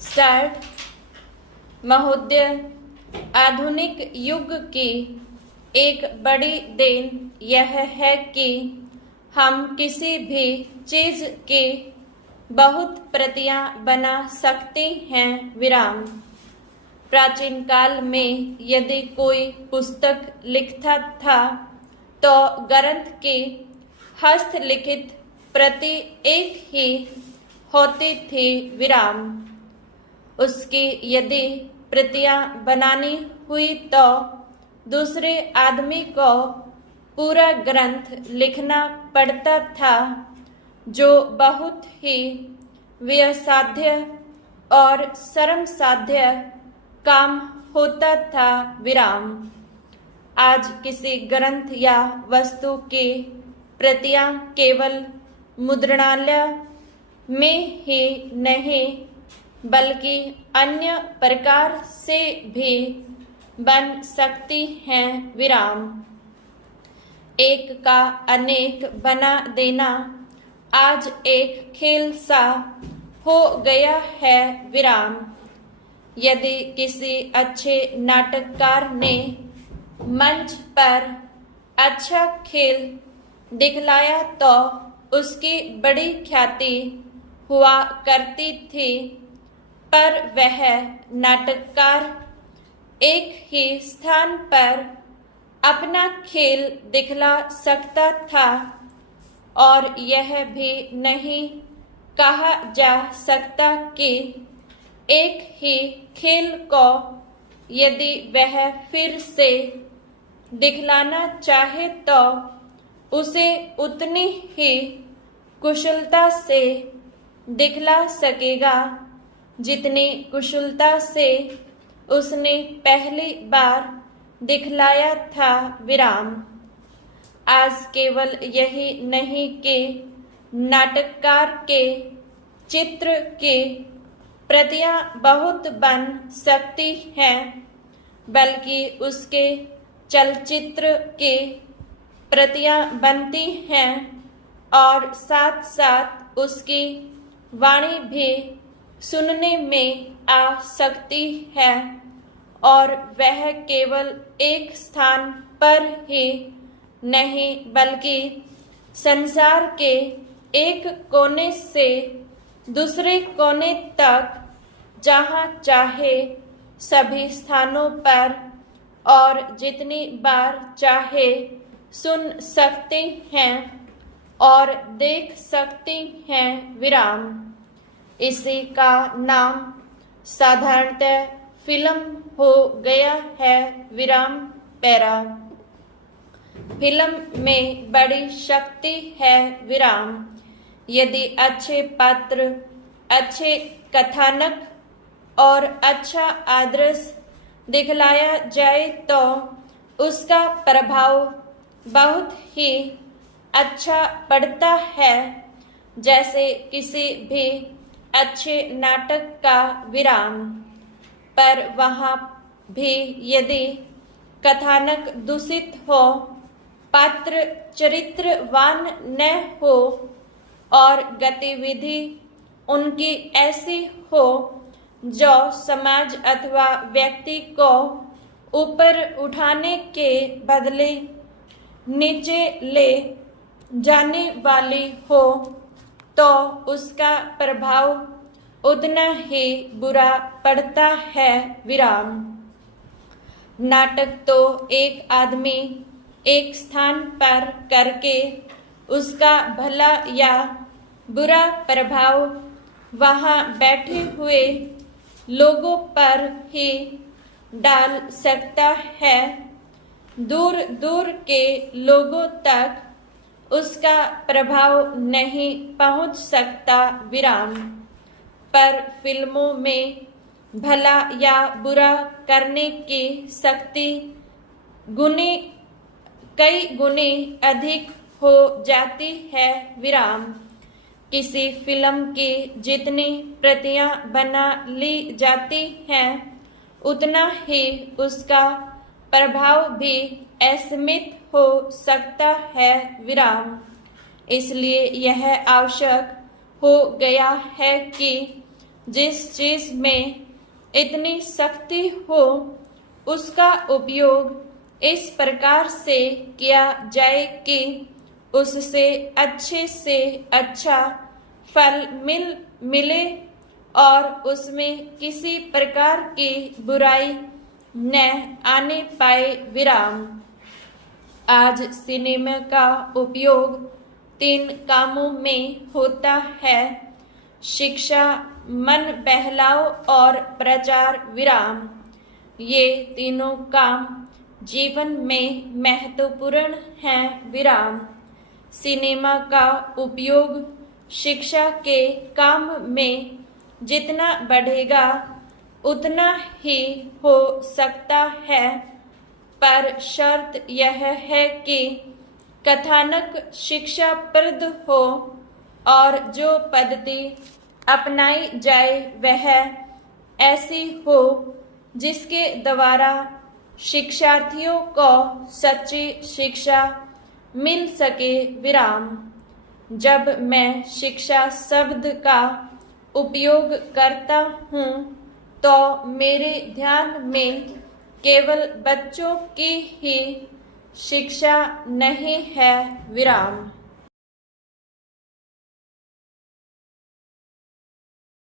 Start. महोदय, आधुनिक युग की एक बड़ी देन यह है कि हम किसी भी चीज की बहुत प्रतियां बना सकते हैं। विराम। प्राचीन काल में यदि कोई पुस्तक लिखता था तो ग्रंथ की हस्तलिखित प्रति एक ही होती थी। विराम। उसकी यदि प्रतियां बनानी हुई तो दूसरे आदमी को पूरा ग्रंथ लिखना पड़ता था, जो बहुत ही व्ययसाध्य और श्रमसाध्य काम होता था। विराम। आज किसी ग्रंथ या वस्तु की प्रतियां केवल मुद्रणालय में ही नहीं बल्कि अन्य प्रकार से भी बन सकती हैं। विराम। एक का अनेक बना देना आज एक खेल सा हो गया है। विराम। यदि किसी अच्छे नाटककार ने मंच पर अच्छा खेल दिखलाया तो उसकी बड़ी ख्याति हुआ करती थी, पर वह नाटककार एक ही स्थान पर अपना खेल दिखला सकता था और यह भी नहीं कहा जा सकता कि एक ही खेल को यदि वह फिर से दिखलाना चाहे तो उसे उतनी ही कुशलता से दिखला सकेगा जितनी कुशलता से उसने पहली बार दिखलाया था। विराम। आज केवल यही नहीं कि नाटककार के चित्र की प्रतियां बहुत बन सकती हैं, बल्कि उसके चलचित्र की प्रतियां बनती हैं और साथ साथ उसकी वाणी भी सुनने में आ सकती है, और वह केवल एक स्थान पर ही नहीं बल्कि संसार के एक कोने से दूसरे कोने तक जहाँ चाहे सभी स्थानों पर और जितनी बार चाहे सुन सकते हैं और देख सकते हैं। विराम। इसी का नाम साधारणतः फिल्म हो गया है। विराम। पैरा। फिल्म में बड़ी शक्ति है। विराम। यदि अच्छे पात्र, अच्छे कथानक और अच्छा आदर्श दिखलाया जाए तो उसका प्रभाव बहुत ही अच्छा पड़ता है, जैसे किसी भी अच्छे नाटक का। विराम। पर वहाँ भी यदि कथानक दूषित हो, पात्र चरित्रवान न हो और गतिविधि उनकी ऐसी हो जो समाज अथवा व्यक्ति को ऊपर उठाने के बदले नीचे ले जाने वाली हो, तो उसका प्रभाव उतना ही बुरा पड़ता है। विराम। नाटक तो एक आदमी एक स्थान पर करके उसका भला या बुरा प्रभाव वहाँ बैठे हुए लोगों पर ही डाल सकता है। दूर दूर के लोगों तक उसका प्रभाव नहीं पहुँच सकता। विराम। पर फिल्मों में भला या बुरा करने की शक्ति कई गुने अधिक हो जाती है। विराम। किसी फिल्म की जितनी प्रतियां बना ली जाती हैं, उतना ही उसका प्रभाव भी असीमित हो सकता है। विराम। इसलिए यह आवश्यक हो गया है कि जिस चीज में इतनी सख्ती हो उसका उपयोग इस प्रकार से किया जाए कि उससे अच्छे से अच्छा फल मिले और उसमें किसी प्रकार की बुराई न आने पाए। विराम। आज सिनेमा का उपयोग 3 कामों में होता है: शिक्षा, मन बहलाव और प्रचार। विराम। ये तीनों काम जीवन में महत्वपूर्ण हैं। विराम। सिनेमा का उपयोग शिक्षा के काम में जितना बढ़ेगा उतना ही हो सकता है, पर शर्त यह है कि कथानक शिक्षाप्रद हो और जो पद्धति अपनाई जाए वह ऐसी हो जिसके द्वारा शिक्षार्थियों को सच्ची शिक्षा मिल सके। विराम। जब मैं शिक्षा शब्द का उपयोग करता हूँ तो मेरे ध्यान में केवल बच्चों की ही शिक्षा नहीं है। विराम।